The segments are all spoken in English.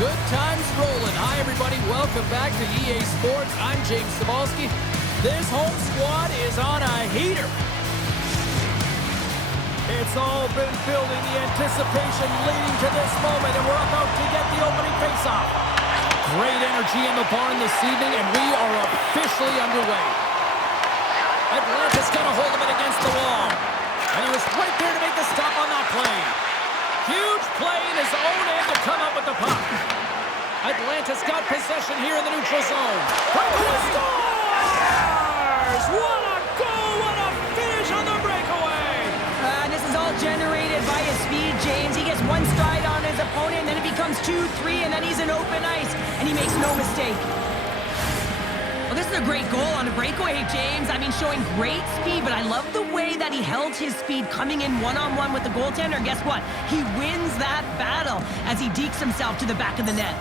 Good times rolling. Hi, everybody. Welcome back to EA Sports. I'm James Cebulski. This home squad is on a heater. It's all been building, the anticipation leading to this moment, and we're about to get the opening faceoff. Great energy in the barn this evening, and we are officially underway. Atlanta's got a hold of it against the wall, and he was right there to make the stop on that play. Huge play in his own end to come up with the puck. Atlanta's got possession here in the neutral zone. Breakaway scores! What a goal! What a finish on the breakaway! And this is all generated by his speed, James. He gets one stride on his opponent, then it becomes 2-3, and then he's in open ice, and he makes no mistake. Well, this is a great goal on a breakaway, James. I mean, showing great speed, but I love the way that he held his speed coming in one-on-one with the goaltender. And guess what? He wins that battle as he dekes himself to the back of the net.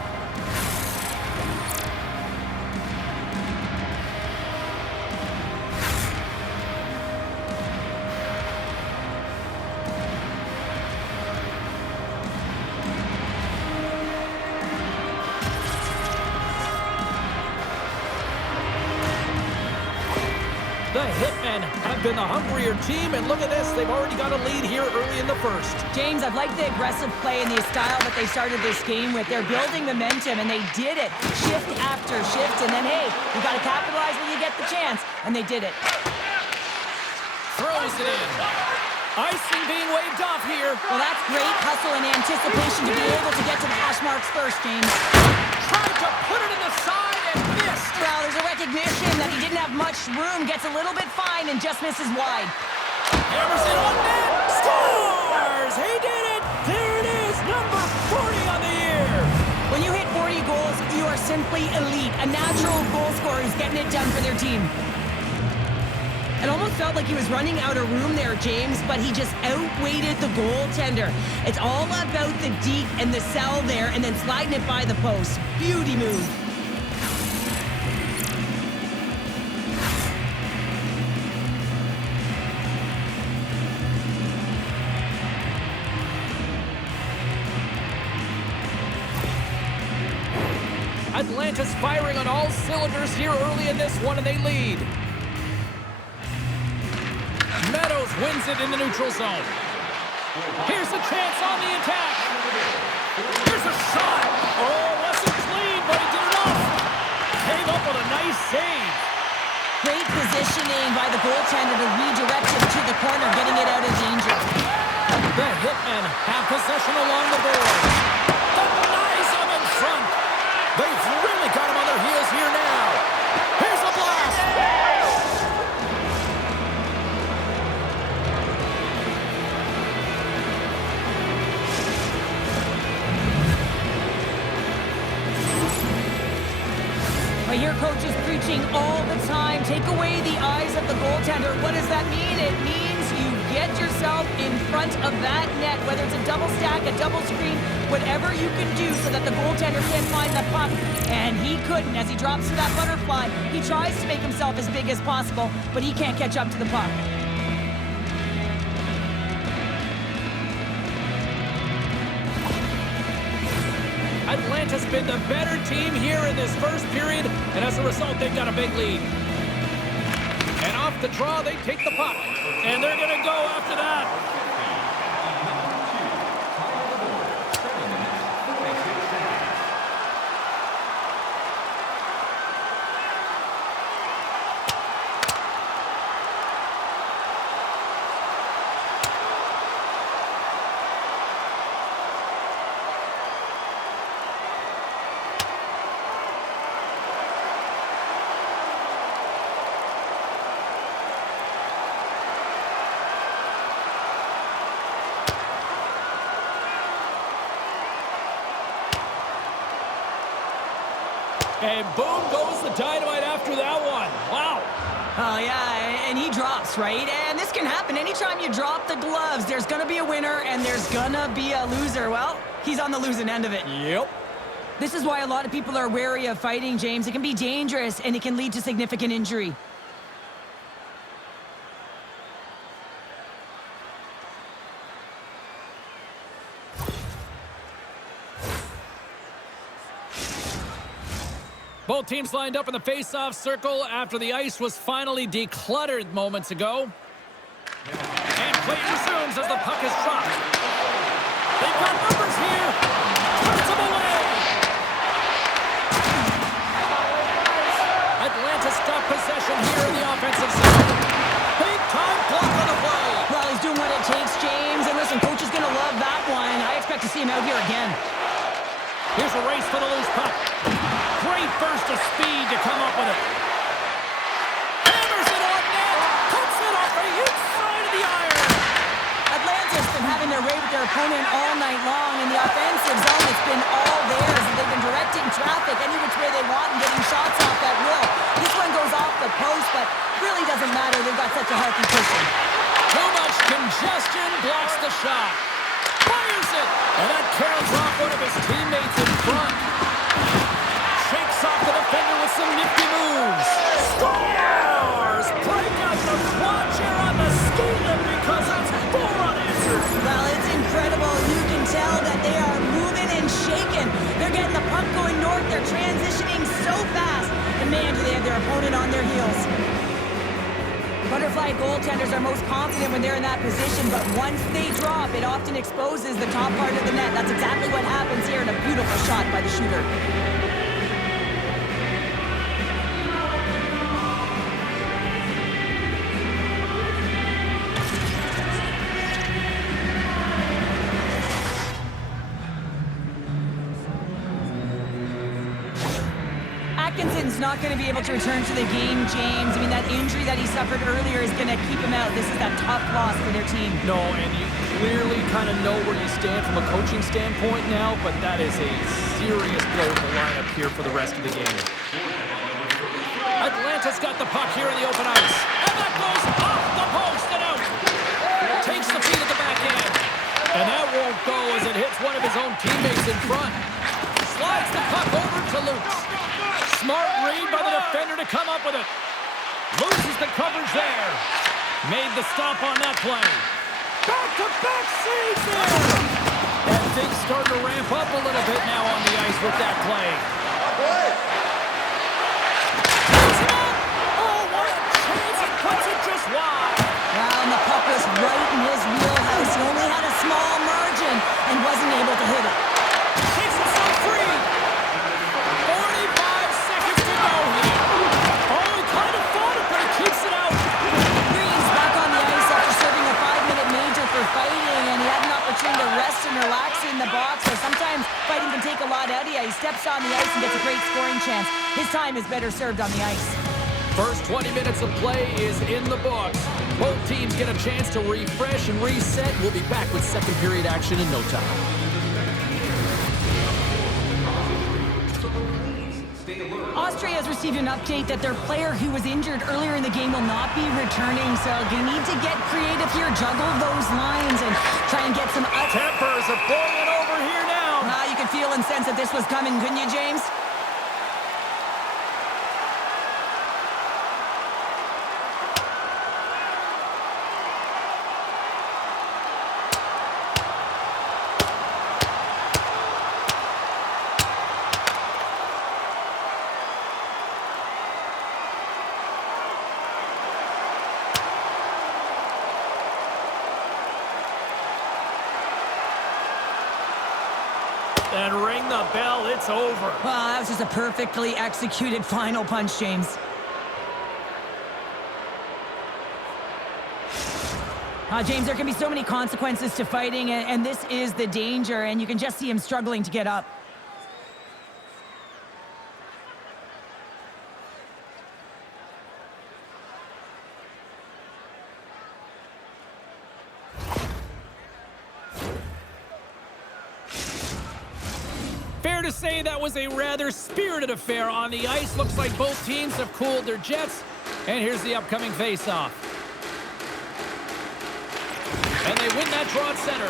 The Hitmen have been the hungrier team, and look at this. They've already got a lead here early in the first. James, I've liked the aggressive play and the style that they started this game with. They're building momentum, and they did it shift after shift. And then, hey, you got to capitalize when you get the chance, and they did it. Throws it in. Icing being waved off here. Well, that's great hustle and anticipation to be able to get to the hash marks first, James. Tried to put it in the side and missed. Well, there's a recognition that he didn't have much room, gets a little bit fine, and just misses wide. Hammers it on net. Scores! He did it! There it is, number 40 on the year. When you hit 40 goals, you are simply elite. A natural goal scorer who's getting it done for their team. It almost felt like he was running out of room there, James, but he just outweighted the goaltender. It's all about the deke and the cell there, and then sliding it by the post. Beauty move. Atlanta's firing on all cylinders here early in this one, and they lead. Meadows wins it in the neutral zone. Here's a chance on the attack. Here's a shot. Oh, wasn't clean, but he did it off. Came up with a nice save. Great positioning by the goaltender to redirect him to the corner, getting it out of danger. The Hitmen have possession along the boards. Denies him in front. They've really got him on their heels here now. Here's a blast. I hear coaches preaching all the time, take away the eyes of the goaltender. What does that mean? It means you get yourself in front of that net, whether it's a double stack, a double screen, whatever you can do so that the goaltender can't find the puck. And he couldn't. As he drops to that butterfly, he tries to make himself as big as possible, but he can't catch up to the puck. Atlanta's been the better team here in this first period, and as a result, they've got a big lead. And off the draw, they take the puck, and they're going to go after that. And boom goes the dynamite after that one. Wow. Oh, yeah, and he drops, right? And this can happen. Anytime you drop the gloves, there's going to be a winner and there's going to be a loser. Well, he's on the losing end of it. Yep. This is why a lot of people are wary of fighting, James. It can be dangerous and it can lead to significant injury. Both teams lined up in the face-off circle after the ice was finally decluttered moments ago. And play resumes as the puck is dropped. They've got numbers here. Puts them away. Atlanta's got possession here in the offensive zone. Big-time block on the play. Well, he's doing what it takes, James. And listen, coach is going to love that one. I expect to see him out here again. Here's a race for the loose puck. Great burst of speed to come up with it. Hammers it on net. Cuts it off the inside of the iron. Atlanta's been having their way with their opponent all night long. In the offensive zone, it's been all theirs. And they've been directing traffic any which way they want and getting shots off at will. This one goes off the post, but really doesn't matter. They've got such a healthy cushion. Too much congestion blocks the shot. Fires it. And that carols off one of his teammates in front. Shakes off the defender with some nifty moves. Scores! Break out the clutch here on the ski lift because that's 4 unanswered. Well, it's incredible. You can tell that they are moving and shaking. They're getting the puck going north. They're transitioning so fast. And man, do they have their opponent on their heels. Butterfly goaltenders are most confident when they're in that position, but once they drop, it often exposes the top part of the net. That's exactly what happens here, and a beautiful shot by the shooter. Atkinson's not going to be able to return to the game, James. I mean, that injury that he suffered earlier is going to keep him out. This is that tough loss for their team. No, and you clearly kind of know where you stand from a coaching standpoint now, but that is a serious blow to the lineup here for the rest of the game. Atlanta's got the puck here in the open ice. And that goes off the post and out. Takes the feed at the back end. And that won't go as it hits one of his own teammates in front. Slides the puck over to Luke. Smart read by the defender to come up with it. Loses the coverage there. Made the stop on that play. Back-to-back saves there. And things starting to ramp up a little bit now on the ice with that play. Puts it up. Oh, what a chance. He puts it just wide. Wow, and the puck was right in his wheelhouse. He only had a small margin and wasn't able to hit it. Takes himself free. 45 seconds to go here. Oh, he kind of fought it, but he keeps it out. Green's back on the ice after serving a 5-minute major for fighting, and he had an opportunity to rest and relax in the box. So sometimes fighting can take a lot out of you. He steps on the ice and gets a great scoring chance. His time is better served on the ice. First 20 minutes of play is in the books. Both teams get a chance to refresh and reset. We'll be back with second period action in no time. Austria has received an update that their player who was injured earlier in the game will not be returning, so they need to get creative here, juggle those lines, and try and get some up. Tempers are boiling over here now. You could feel and sense that this was coming, couldn't you, James? And ring the bell, it's over. Well, that was just a perfectly executed final punch, James. James, there can be so many consequences to fighting, and this is the danger, and you can just see him struggling to get up. Fair to say that was a rather spirited affair on the ice. Looks like both teams have cooled their jets. And here's the upcoming face-off. And they win that draw at center.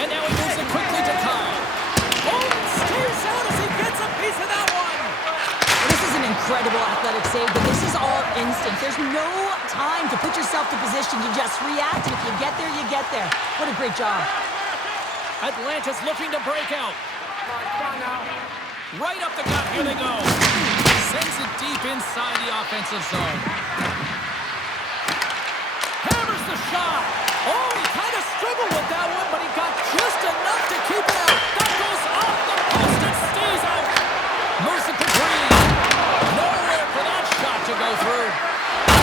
And now he moves it quickly to Kyle. Oh, steers out as he gets a piece of that one. This is an incredible athletic save, but this is all instinct. There's no time to put yourself to position. You just react. If you get there, you get there. What a great job. Atlanta's looking to break out. Right up the gut, here they go. Sends it deep inside the offensive zone. Hammers the shot. Oh, he kind of struggled with that one, but he got just enough to keep it out. That goes off the post and stays out. Merciful Green. Nowhere for that shot to go through.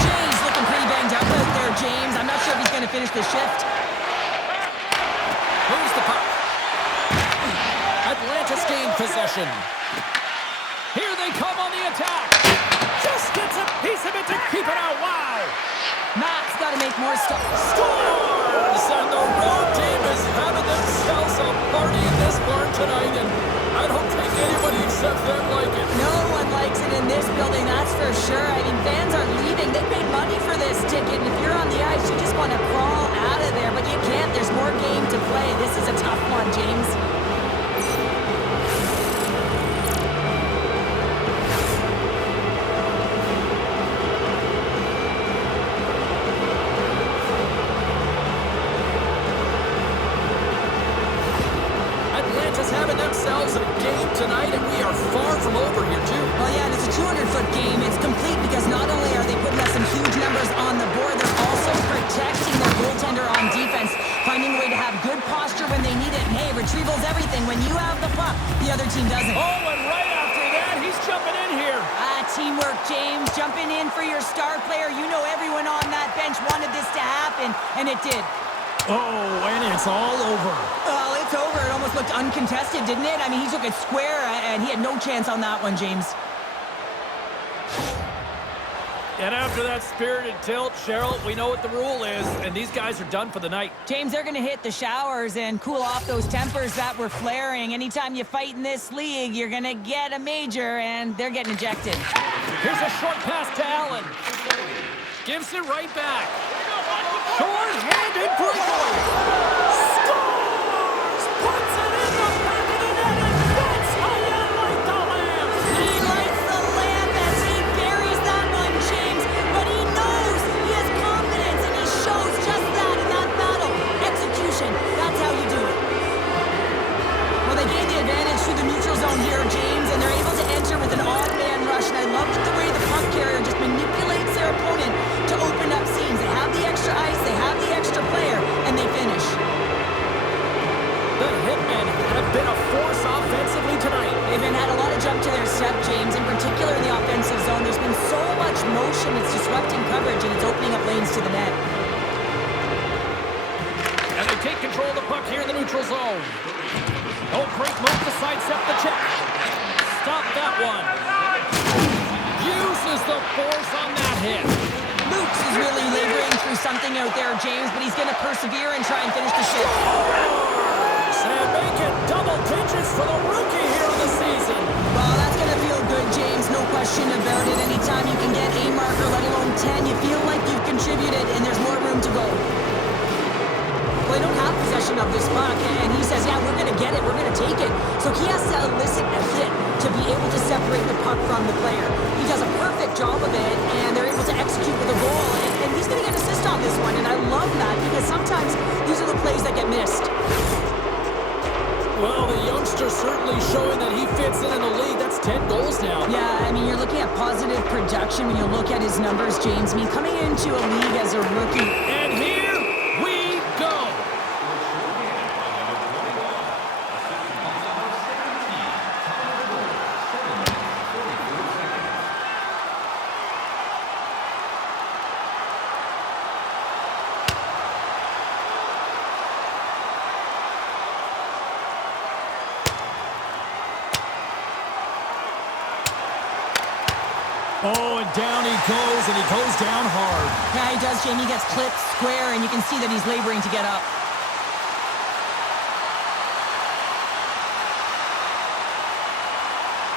James looking pretty banged up out there, James. I'm not sure if he's going to finish the shift. Moves the puck. Atlanta's gained possession. Here they come on the attack. Just gets a piece of it to keep it out. Wow. Matt's got to make more stuff. Scores! And the road team is having themselves a party in this barn tonight, and I don't think anybody except them like it. No one likes it in this building, that's for sure. I mean, fans are leaving. They paid money for this ticket, and if you're on the ice, you just want to crawl out of there, but you can't. There's more game to play. This is a tough one, James. Having themselves a game tonight, and we are far from over here, too. Well, yeah, and it's a 200-foot game. It's complete because not only are they putting up some huge numbers on the board, they're also protecting their goaltender on defense, finding a way to have good posture when they need it. And, hey, retrieval's everything. When you have the puck, the other team doesn't. Oh, and right after that, he's jumping in here. Teamwork, James. Jumping in for your star player. You know everyone on that bench wanted this to happen, and it did. Oh, and it's all over. Well, it's over. It almost looked uncontested, didn't it? I mean, he took it square, and he had no chance on that one, James. And after that spirited tilt, Cheryl, we know what the rule is, and these guys are done for the night. James, they're going to hit the showers and cool off those tempers that were flaring. Anytime you fight in this league, you're going to get a major, and they're getting ejected. Here's a short pass to Allen. Gives it right back. Short-handed breakaway. Scores! Puts it in the back of the net, and that's how you light the lamp. He lights the lamp as he buries that one, James. But he knows he has confidence, and he shows just that in that battle. Execution, that's how you do it. Well, they gain the advantage through the neutral zone here, James, and they're able to enter with an odd man rush. And I loved the way the puck carrier just manipulates their opponent to open up seams. They have the extra ice, they have the extra player, and they finish. The Hitmen have been a force offensively tonight. They've had a lot of jump to their step, James, in particular in the offensive zone. There's been so much motion, it's disrupting coverage, and it's opening up lanes to the net. And they take control of the puck here in the neutral zone. Oh, great move to sidestep the check. Stop that one. Uses the force on that hit. Luke's is really laboring through something out there, James, but he's going to persevere and try and finish the shift. And make it double digits for the rookie here in the season. Well, that's going to feel good, James, no question about it. Anytime you can get a marker, let alone 10, you feel like you've contributed and there's more room to go. Well, they don't have possession of this puck, and he says, yeah, we're going to get it, we're going to take it. So he has to elicit a hit to be able to separate the puck from the player. He does a perfect job of it, and they're able to execute with a goal, and he's going to get an assist on this one, and I love that because sometimes these are the plays that get missed. Well, the youngster certainly showing that he fits in the league. That's 10 goals now. Yeah, I mean, you're looking at positive production when you look at his numbers, James. I mean, coming into a league as a rookie. And here we go. Oh, and down he goes, and he goes down hard. Yeah, he does, Jamie. He gets clipped square, and you can see that he's laboring to get up.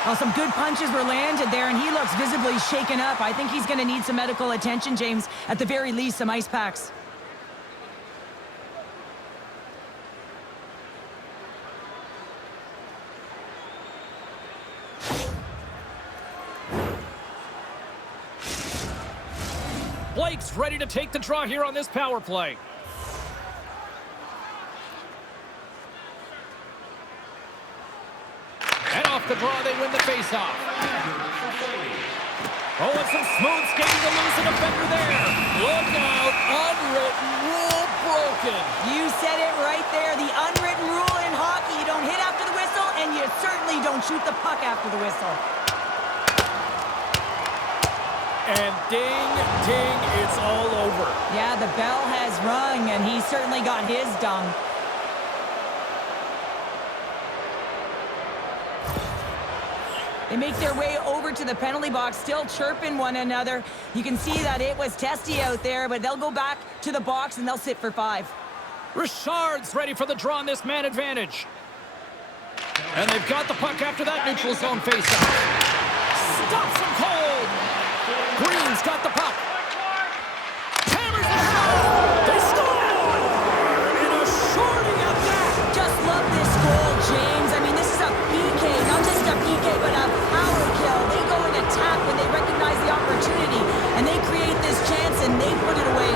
Well, some good punches were landed there, and he looks visibly shaken up. I think he's going to need some medical attention, James. At the very least, some ice packs. Blake's ready to take the draw here on this power play. And off off the draw, they win the faceoff. Oh, it's some smooth skating to lose a defender there. Look out, unwritten rule broken. You said it right there. The unwritten rule in hockey, you don't hit after the whistle, and you certainly don't shoot the puck after the whistle. And ding, ding, it's all over. Yeah, the bell has rung, and he certainly got his dung. They make their way over to the penalty box, still chirping one another. You can see that it was testy out there, but they'll go back to the box and they'll sit for 5. Richard's ready for the draw on this man advantage. And they've got the puck after that neutral zone faceoff. Stops him cold. Green's got the puck. Hammers the shot. They score! And a shorty at that. Just love this goal, James. I mean, this is a PK, not just a PK, but a power kill. They go and attack when they recognize the opportunity, and they create this chance, and they put it away.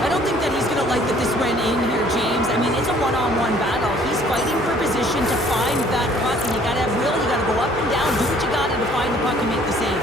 I don't think that he's going to like that this went in here, James. I mean, it's a one-on-one battle. He's fighting for position to find that puck, and you got to have will. You got to go up and down, do what you got to find the puck and make the save.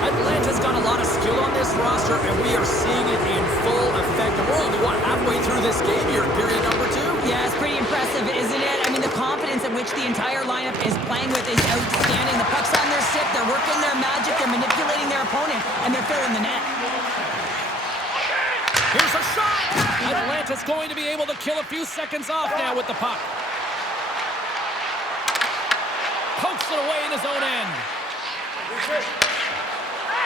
Atlanta's got a lot of skill on this roster, and we are seeing it in full effect. And we're only, halfway through this game here in period number 2? Yeah, it's pretty impressive, isn't it? I mean, the confidence in which the entire lineup is playing with is outstanding. The puck's on their stick, they're working their magic, they're manipulating their opponent, and they're filling the net. Here's a shot! Atlanta's going to be able to kill a few seconds off now with the puck. Pokes it away in his own end.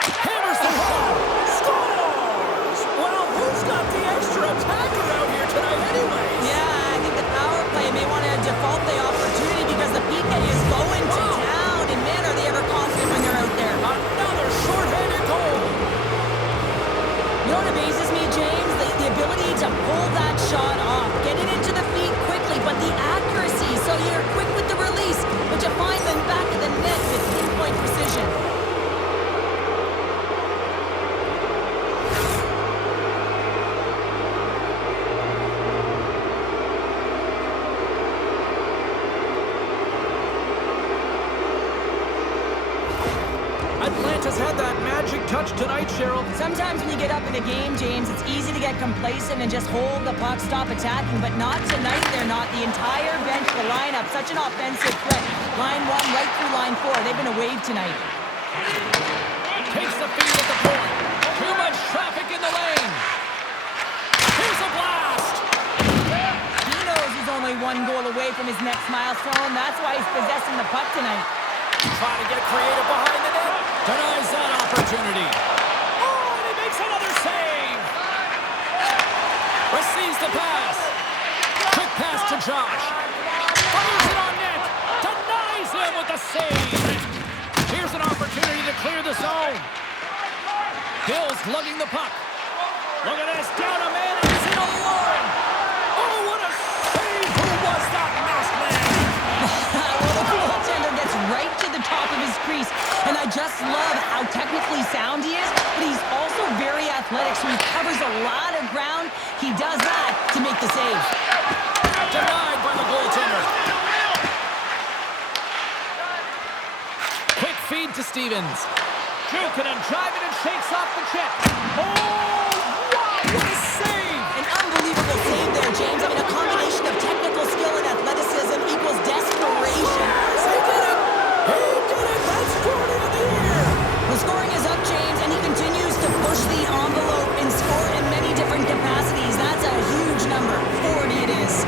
Hammers the puck! Scores! Well, who's got the extra attacker out here tonight anyways? Yeah, I think the power play may want to default the opportunity because the PK is going to town, and man, are they ever confident when they're out there. Another short-handed goal. You know what amazes me, James? The ability to pull that shot off, get it into the feet quickly, but the accuracy, so you're quick with the release, but you find them back of the net with pinpoint precision. Atlanta's had that magic touch tonight, Cheryl. Sometimes when you get up in a game, James, it's easy to get complacent and just hold the puck, stop attacking, but not tonight. They're not. The entire bench, the lineup, such an offensive threat. Line 1 right through line 4. They've been a wave tonight. Takes the feed at the point. Too much traffic in the lane. Here's a blast. He knows he's only 1 goal away from his next milestone. That's why he's possessing the puck tonight. Trying to get creative behind the net. Denies that opportunity. Oh, and he makes another save. Receives the pass. Quick pass to Josh. Fires it on net. Denies him with the save. Here's an opportunity to clear the zone. Hill's lugging the puck. Look at this. Down a man and he's in alone. Oh, what a save. Who was that masked man? Well, the goaltender gets right to the top of his crease, and I just love how technically sound he is, but he's also very athletic, so he covers a lot of ground. He does that to make the save. Denied by the goaltender. Quick feed to Stevens. Jukin and driving and shakes off the check. Oh, wow, what a save! An unbelievable save there, James. I mean, a combination of technical skill and athleticism equals desperation. He did it! He did it! That's 40 of the year! The scoring is up, James, and he continues to push the envelope and score in many different capacities. That's a huge number. 40 it is.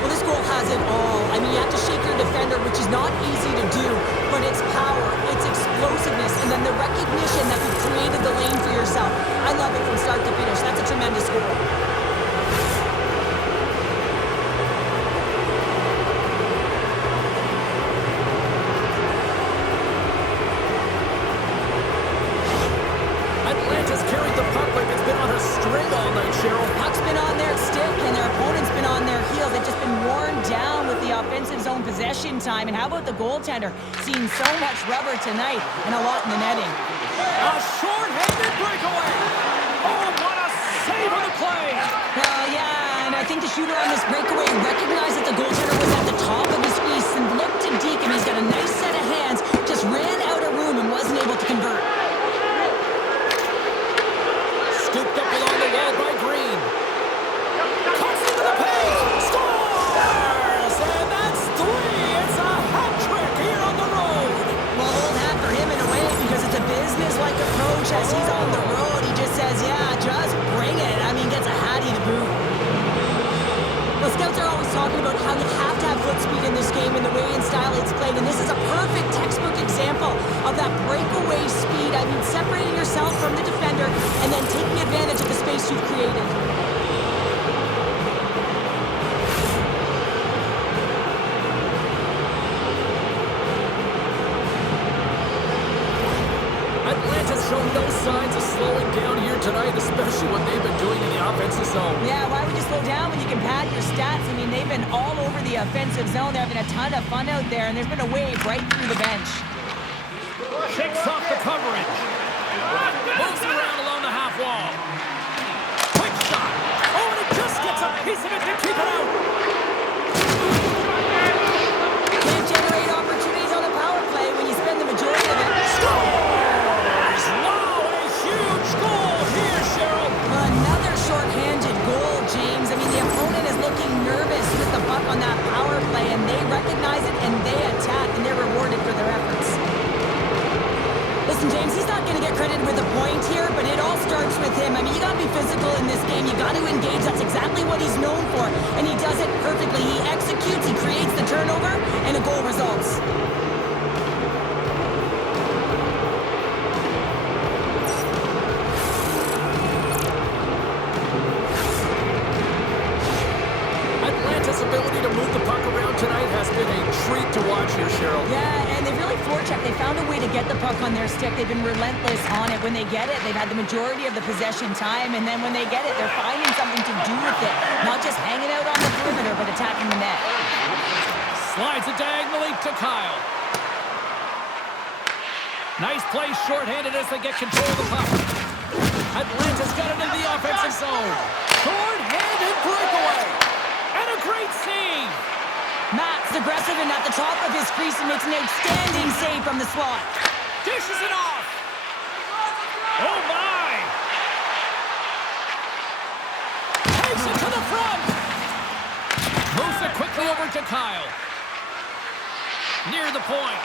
Well, this goal has it all. I mean, you have to shake your defender, which is not easy to do, but it's power, it's explosiveness, and then the recognition that you've created the lane for yourself. I love it from start to finish. That's a tremendous goal. Atlanta's carried the puck like it's been on a string all night, Cheryl. Puck's been on their stick, and their opponent's been on their heels. They've just been worn down with the offensive zone possession time. And how about the goaltender? Seeing so much rubber tonight and a lot in the netting. A short-handed breakaway. Oh, what a save on the play. Yeah, and I think the shooter on this breakaway recognized that the goaltender was at the top of his crease and looked to deke him. He's got a nice set of hands, just ran out of room and wasn't able to convert. Scooped up along the wall by Green. Cuts into the paint. Scores! And that's 3. It's a hat trick here on the road. Well, old hat for him in a way because it's a business-like approach as he's on the road. He just says, yeah, just bring it. I mean, gets a hattie to boot. Well, scouts are always talking about how you have to have foot speed in this game and the way and style it's played, and this is a perfect textbook example of that breakaway speed. I mean, separating yourself from the defender and then taking advantage of the space you've created. Atlanta's shown no signs of slowing down here tonight, especially what they've been doing in the offensive zone. Yeah, why would you slow down when you can pad your stats? I mean, they've been all over the offensive zone. They're having a ton of fun out there, and there's been a wave right through the bench. Shakes off the coverage. Moves it around along the half wall. Quick shot. Oh, and it just gets a piece of it to keep it out. Can't generate opportunities on a power play when you spend the majority of it. Scores! Wow, a huge goal here, Cheryl. Another short-handed goal, James. I mean, the opponent is looking nervous with the puck on that power play, and they recognize it, and they attack, and they're rewarded for their efforts. Listen, James, he's not going to get credited with a point here, but it all starts with him. I mean, you got to be physical in this game. You got to engage. That's exactly what he's known for, and he does it perfectly. He executes, he creates the turnover, and a goal results. Atlanta's ability to move the puck around tonight has been a treat to watch here, Cheryl. Yeah, and they've really forechecked. They found a way to get the puck on their stick. They've been relentless on it. When they get it, they've had the majority of the possession time, and then when they get it, they're finding something to do with it. Not just hanging out on the perimeter, but attacking the net. Slides it diagonally to Kyle. Nice play shorthanded as they get control of the puck. Atlanta's got it into the offensive zone. Short-handed breakaway. And a great save. Matt's aggressive and at the top of his crease and makes an outstanding save from the slot. Dishes it off. Oh, my. Takes it to the front. Moves it quickly over to Kyle. Near the point.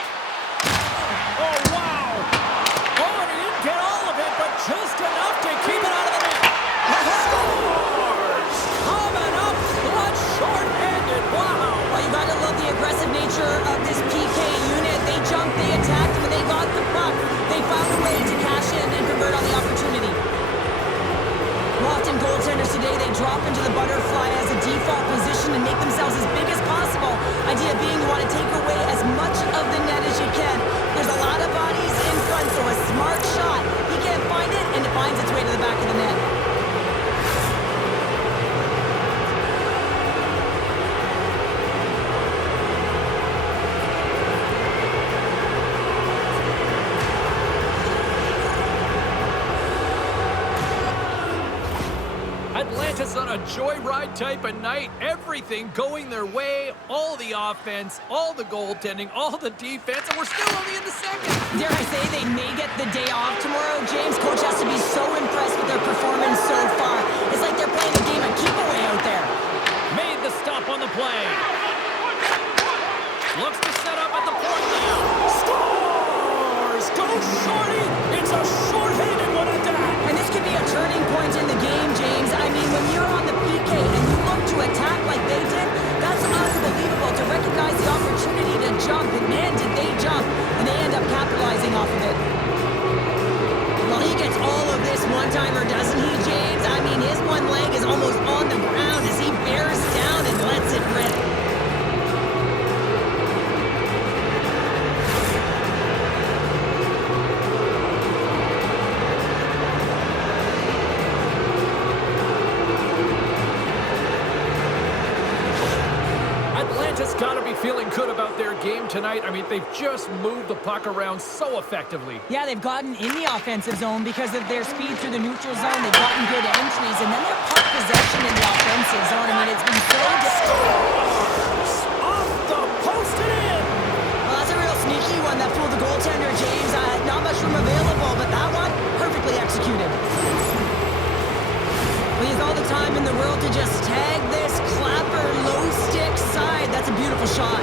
Oh, wow. Oh, and he didn't get all of it, but just enough to keep it out of the net. Scores! Coming up, clutch short-handed. Wow. Well, you gotta love the aggressive nature of this PK unit. They jumped, they attacked, and when they got the puck, they found a way to cash in and convert on the opportunity. Often goaltenders today, they drop into the butterfly as a default position and make themselves as big as possible. Idea being you want to take away as much of the net as you can. There's a lot of bodies in front, so a smart shot. He can't find it, and it finds its way to the back of the net. Atlanta's on a joyride type of night. Everything going their way. All the offense, all the goaltending, all the defense, and we're still only in the second. Dare I say they may get the day off tomorrow, James? Coach has to be so impressed with their performance so far. It's like they're playing a game of keep away out there. Made the stop on the play. Looks to set up at the point now. Scores! Go Shorty! It's a short-handed one at that. And this could be a turning point in the game, James. I mean, when you're on the PK and you look to attack like they did, that's unbelievable to recognize the opportunity to jump. And man, did they jump. And they end up capitalizing off of it. Well, he gets all of this one-timer, doesn't he, James? I mean, his one leg is almost on the ground as he bears down and lets it rip. Feeling good about their game tonight. I mean, they've just moved the puck around so effectively. Yeah, they've gotten in the offensive zone because of their speed through the neutral zone. They've gotten good entries, and then their puck possession in the offensive zone. I mean, it's been so off the post and in. Well, that's a real sneaky one that fooled the goaltender, James. Not much room available, but that one, perfectly executed. He has all the time in the world to just tag this Clapper low stick side. That's a beautiful shot.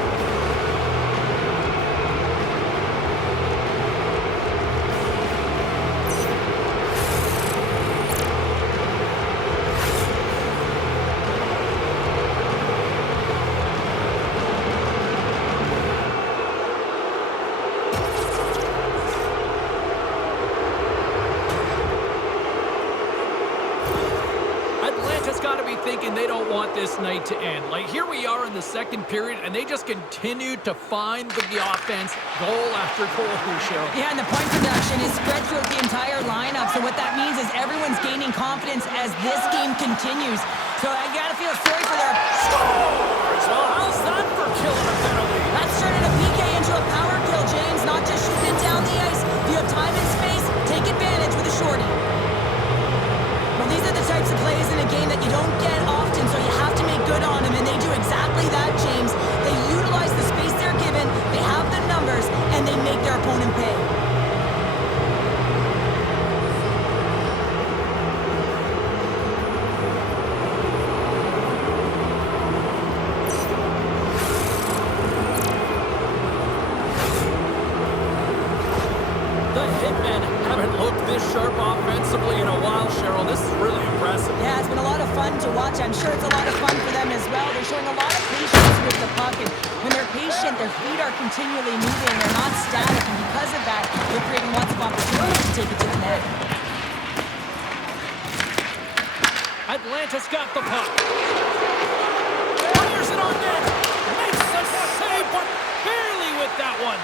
Thinking they don't want this night to end. Like, here we are in the second period, and they just continue to find the offense goal after goal, Cheryl. Yeah, and the point production is spread throughout the entire lineup, so what that means is everyone's gaining confidence as this game continues. So I gotta feel sorry for their... Scores! Well, how's that for killing a penalty? That's turning a PK into a power kill, James. Not just shooting it down the ice. If you have time and space, take advantage with a shorty. Well, these are the types of plays in a game that you don't get often, so you have to make good on them, and they do exactly that, James. They utilize the space they're given, they have the numbers, and they make their opponent pay. The Hitmen haven't looked this sharp offensively in a while, Cheryl. This is really impressive. Yeah, it's been a lot of fun to watch. I'm sure it's a lot of fun for them as well. They're showing a lot of patience with the puck, and when they're patient, their feet are continually moving. They're not static, and because of that, they're creating lots of opportunities to take it to the net. Atlanta's got the puck. Fires it on net. Makes a save, but barely with that one.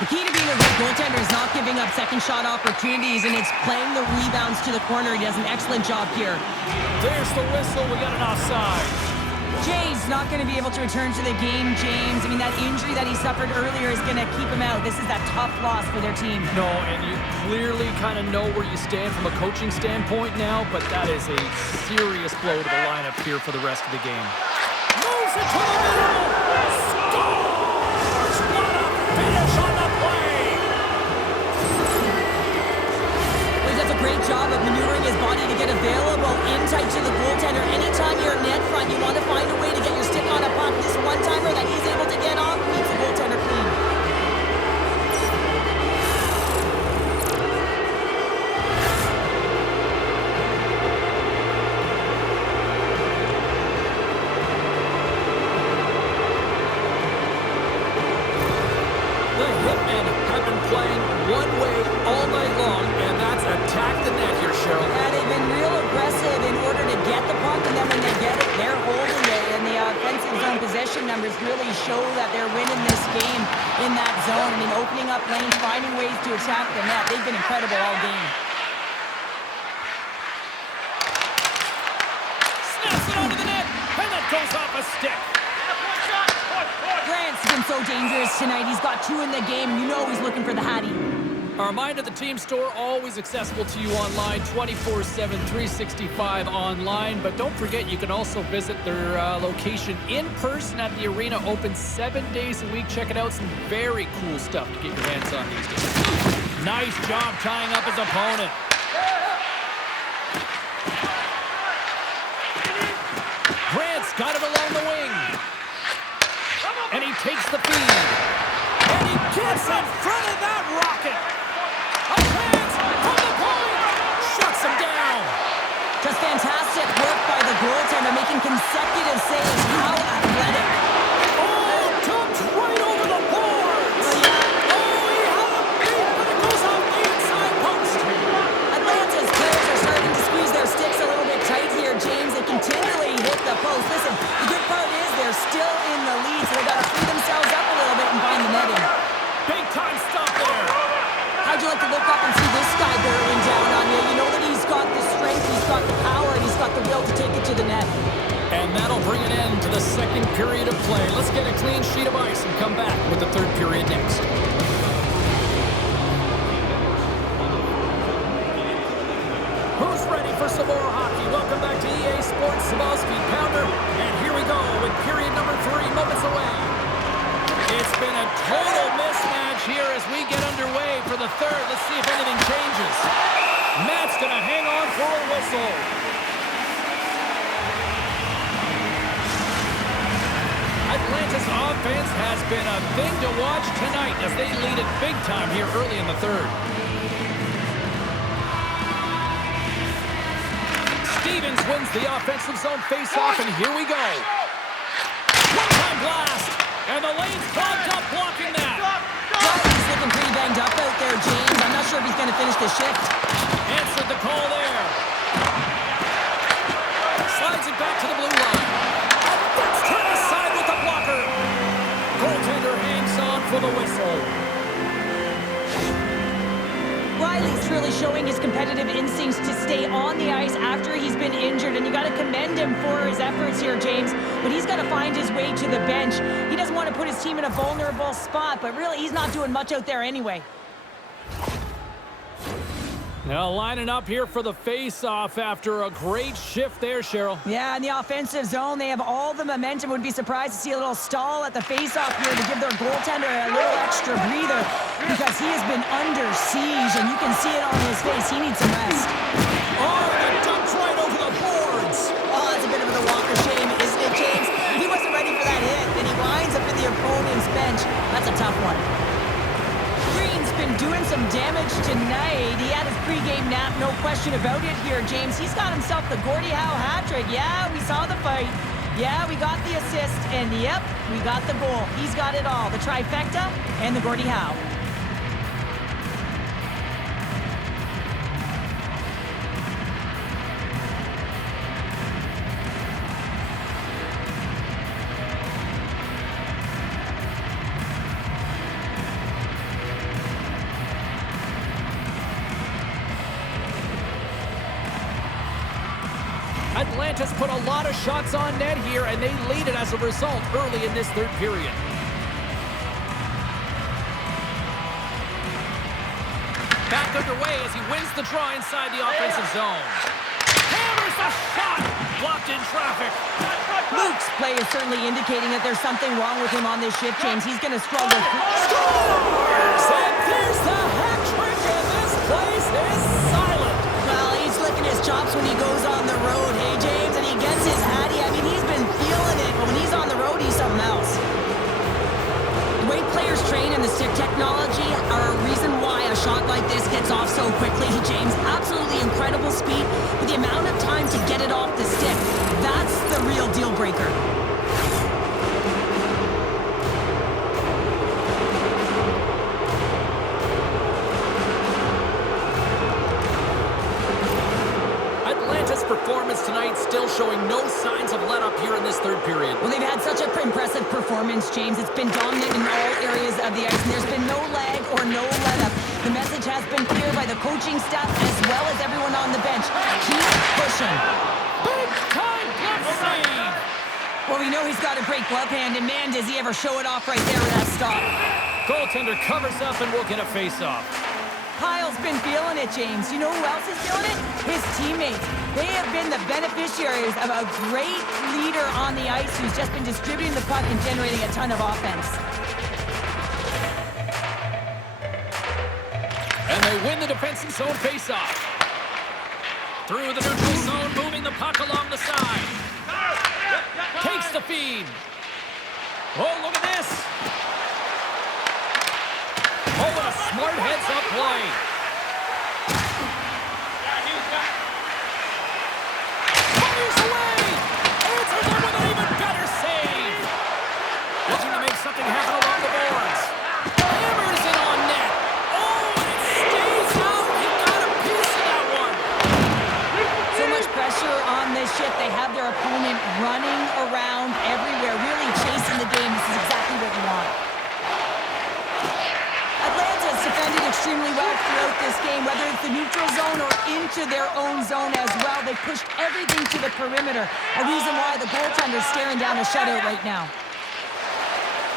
The key to being a great goaltender is not giving up second shot opportunities, and it's playing the rebounds to the corner. He does an excellent job here. There's the whistle. We got an offside. Jay's not going to be able to return to the game, James. I mean, that injury that he suffered earlier is going to keep him out. This is that tough loss for their team. No, and you clearly kind of know where you stand from a coaching standpoint now, but that is a serious blow to the lineup here for the rest of the game. Moves it to the middle. Scores! What a finish on the play! He does a great job of maneuvering his body to get available in tight to the goaltender. Anytime you're net front, you want to find a way to get your stick on a puck. This one-timer that he's able to get off keeps the goaltender clean. The Hitmen have been playing one way all night long, and that's attack the net here, Cheryl. Yeah, they've been real aggressive in order to get the puck, and then when they get it, they're holding it. And the offensive zone possession numbers really show that they're winning this game in that zone. I mean, opening up lanes, finding ways to attack the net. They've been incredible all game. Snaps it onto the net, and that goes off a stick. Grant's been so dangerous tonight. He's got 2 in the game. You know he's looking for the Hattie. A reminder, the team store always accessible to you online, 24/7, 365 online. But don't forget, you can also visit their location in person at the arena, open 7 days a week. Check it out, some very cool stuff to get your hands on these days. Nice job tying up his opponent. Grant's got it along the wing. And he takes the feed. And he gets in front of that rocket. A chance from the point. Shuts him down. Just fantastic work by the goaltender, making consecutive saves. How athletic. Oh, dumped right over the boards. Oh, yeah. Oh, he had a beat, but it goes off the inside post. Atlanta's players are starting to squeeze their sticks a little bit tight here, James. They continually hit the post. Listen, the good part is they're still in the lead, so they got to free themselves up a little bit and find the netting. Big time stop there. How'd you like to look up and see this guy barreling down on you? You know that he's got the strength, he's got the power, and he's got the will to take it to the net. And that'll bring an end to the second period of play. Let's get a clean sheet of ice and come back with the third period next. Who's ready for some more hockey? Welcome back to EA Sports Small Speed Pounder. And here we go with period number 3, moments away. It's been a total mismatch here as we get underway for the third. Let's see if anything changes. Matt's going to hang on for a whistle. Atlanta's offense has been a thing to watch tonight as they lead it big time here early in the third. Stevens wins the offensive zone faceoff, and here we go. One-time blast, and the lane's clogged up blocking that. Well, he's looking pretty banged up out there, James. I'm not sure if he's going to finish the shift. Answered the call there. Slides it back to the blue line. And that's to the side with the blocker. Goaltender hangs on for the whistle. Riley's really showing his competitive instincts to stay on the ice after he's been injured, and you got to commend him for his efforts here, James. But he's got to find his way to the bench. He doesn't want to put his team in a vulnerable spot, but really he's not doing much out there anyway. Now lining up here for the face-off after a great shift there, Cheryl. Yeah, in the offensive zone, they have all the momentum. Would be surprised to see a little stall at the face-off here to give their goaltender a little extra breather because he has been under siege, and you can see it on his face. He needs some rest. Oh, and it dumps right over the boards. Oh, that's a bit of a walk of shame, isn't it, James? He wasn't ready for that hit, and he winds up in the opponent's bench. That's a tough one. Been doing some damage tonight. He had his pregame nap, no question about it here, James. He's got himself the Gordie Howe hat trick. Yeah, we saw the fight. Yeah, we got the assist. And yep, we got the goal. He's got it all. The trifecta and the Gordie Howe. Atlanta's put a lot of shots on net here, and they lead it as a result early in this third period. Back underway as he wins the draw inside the offensive zone. Hammers a shot! Blocked in traffic. Luke's play is certainly indicating that there's something wrong with him on this shift, James. He's going to struggle. Scores! And there's the hat trick, and this place is silent. Well, he's licking his chops when he goes on the road, hey, James, and he gets his hattie. I mean, he's been feeling it, but when he's on the road, he's something else. The way players train and the stick technology are a reason why a shot like this gets off so quickly, James. Absolutely incredible speed, but the amount of time to get it off the stick, that's the real deal breaker. Performance tonight still showing no signs of let up here in this third period. Well, they've had such an impressive performance, James. It's been dominant in all areas of the ice, and there's been no lag or no let up. The message has been clear by the coaching staff as well as everyone on the bench. Keep pushing. Big time glove save. Well, we know he's got a great glove hand, and man, does he ever show it off right there with that stop. Goaltender covers up, and we'll get a face-off. Kyle's been feeling it, James. You know who else is feeling it? His teammates. They have been the beneficiaries of a great leader on the ice who's just been distributing the puck and generating a ton of offense. And they win the defensive zone faceoff. Through the neutral zone, moving the puck along the side. Takes the feed. Oh, look at this. Oh, what a smart heads-up play. Fires away. Answers it with an even better save. Looking to make something happen along the boards. Hammers it on net. Oh, and it stays out. He got a piece of that one. So much pressure on this shift. They have their opponent running around everywhere, really chasing the game. This is exactly what you want. Atlanta's defended extremely well throughout this game, whether it's the neutral zone or into their own zone as well. They pushed everything to the perimeter, a reason why the goaltender's staring down a shutout right now.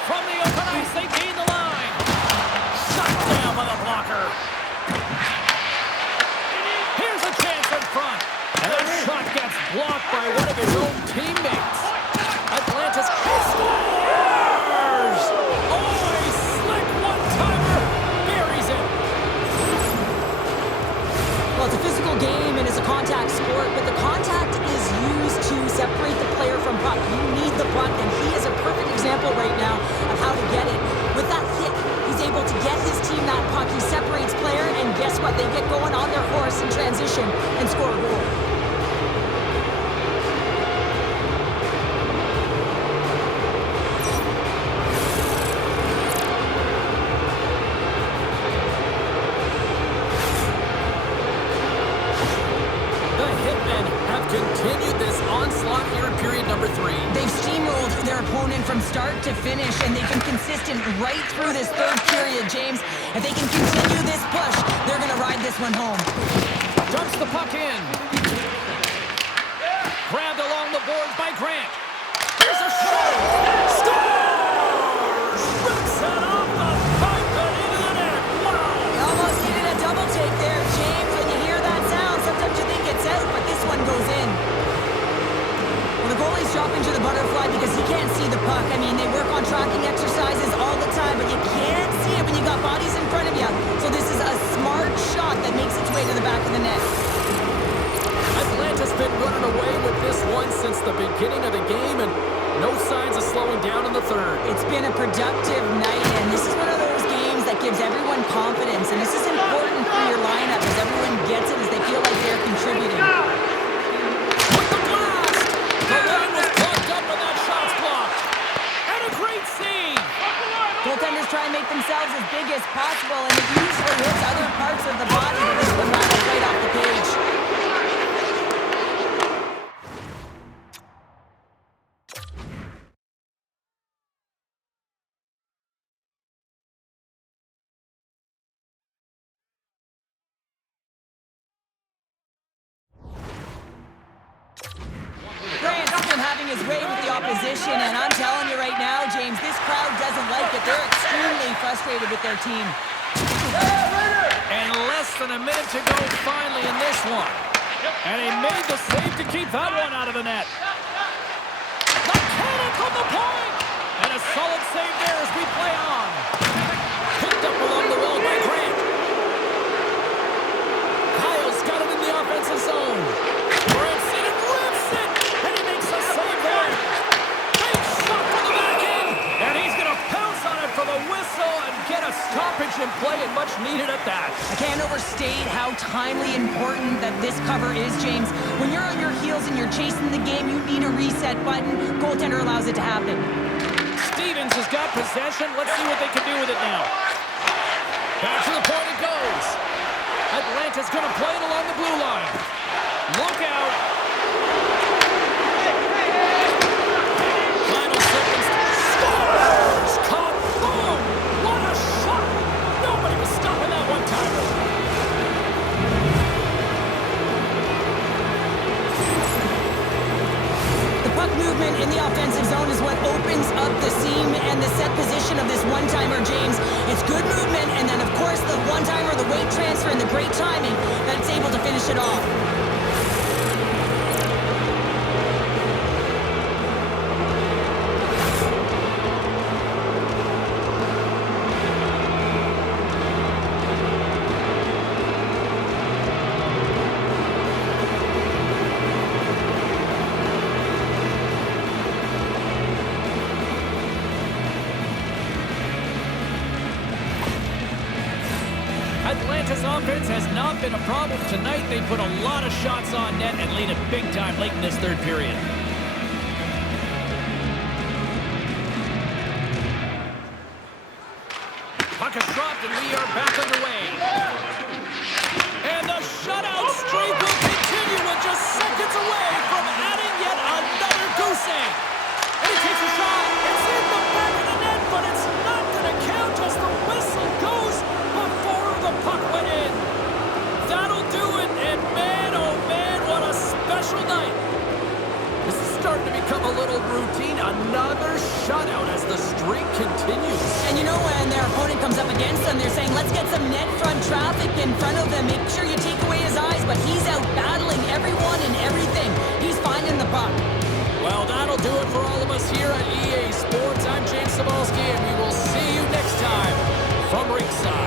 From the open ice, they gain the line. Shut down by the blocker. Here's a chance in front. And that shot gets blocked by one of his own teammates. Atlantis scores! Oh, a slick one-timer. Buries it. Well, it's a physical game and it's a contact sport, but the contact is used to separate the player from puck. You need the puck, and he is a perfect example right now of how to get it. With that hit, he's able to get his team that puck. He separates player, and guess what? They get going on their horse in transition and score a goal. Continued this onslaught here in period number 3. They've steamrolled their opponent from start to finish, and they've been consistent right through this third period, James. If they can continue this push, they're going to ride this one home. Dumps the puck in. Grabbed along the boards by Grant. Here's a shot. Scores! Rips it off the pipe and into the net. Wow! They almost needed a double take there, James. When you hear that sound, sometimes you think it's out, but this one goes in. Well, the goalies drop into the butterfly because he can't see the puck. I mean, they work on tracking exercises all the time, but you can't see it when you got bodies in front of you. So this is a smart shot that makes its way to the back of the net. Atlanta's been running away with this one since the beginning of the game, and no signs of slowing down in the third. It's been a productive night, and this is one of those games that gives everyone confidence, and this is important for your lineup as everyone gets it, as they feel like they're contributing. With the blast! The line was plugged up and that shot's blocked. And a great save! Goaltenders try and make themselves as big as possible, and it usually hits other parts of the body, but this one rattles right off the page. His way with the opposition, and I'm telling you right now, James, this crowd doesn't like it. They're extremely frustrated with their team. And less than a minute to go finally in this one. And he made the save to keep that one out of the net. The cannon from the point! And a solid save there as we play on. Picked up along the wall by Grant. Kyle's got it in the offensive zone. Grant's in and rips it! And he makes a save there. Big shot from the back end. And he's going to pounce on it for the whistle and get a stoppage in play, and much needed at that. I can't overstate how timely important that this cover is, James. When you're on your heels and you're chasing the game, you need a reset button. Goaltender allows it to happen. Stevens has got possession. Let's see what they can do with it now. Back to the point it goes. Atlanta's going to play it along the blue line. Look out. Final seconds. Scores! Kaboom! What a shot! Nobody was stopping that one-timer. The puck movement in the offensive zone is what opens up the seam and the set position of this one-timer, James. It's good movement, and then, of course, the one-timer, the weight transfer, and the great timing that it's able to finish it off. Atlanta's offense has not been a problem tonight. They put a lot of shots on net and lead it big time late in this third period. Puck is dropped and we are back underway. And the shutout streak will continue with just seconds away from adding yet another goose egg. And he takes a shot. It's in the back of the net, but it's not going to count as the whistle goes before the starting to become a little routine. Another shutout as the streak continues. And you know, when their opponent comes up against them, they're saying, let's get some net front traffic in front of them. Make sure you take away his eyes, but he's out battling everyone and everything. He's finding the puck. Well, that'll do it for all of us here at EA Sports. I'm James Savannah, and we will see you next time from ringside.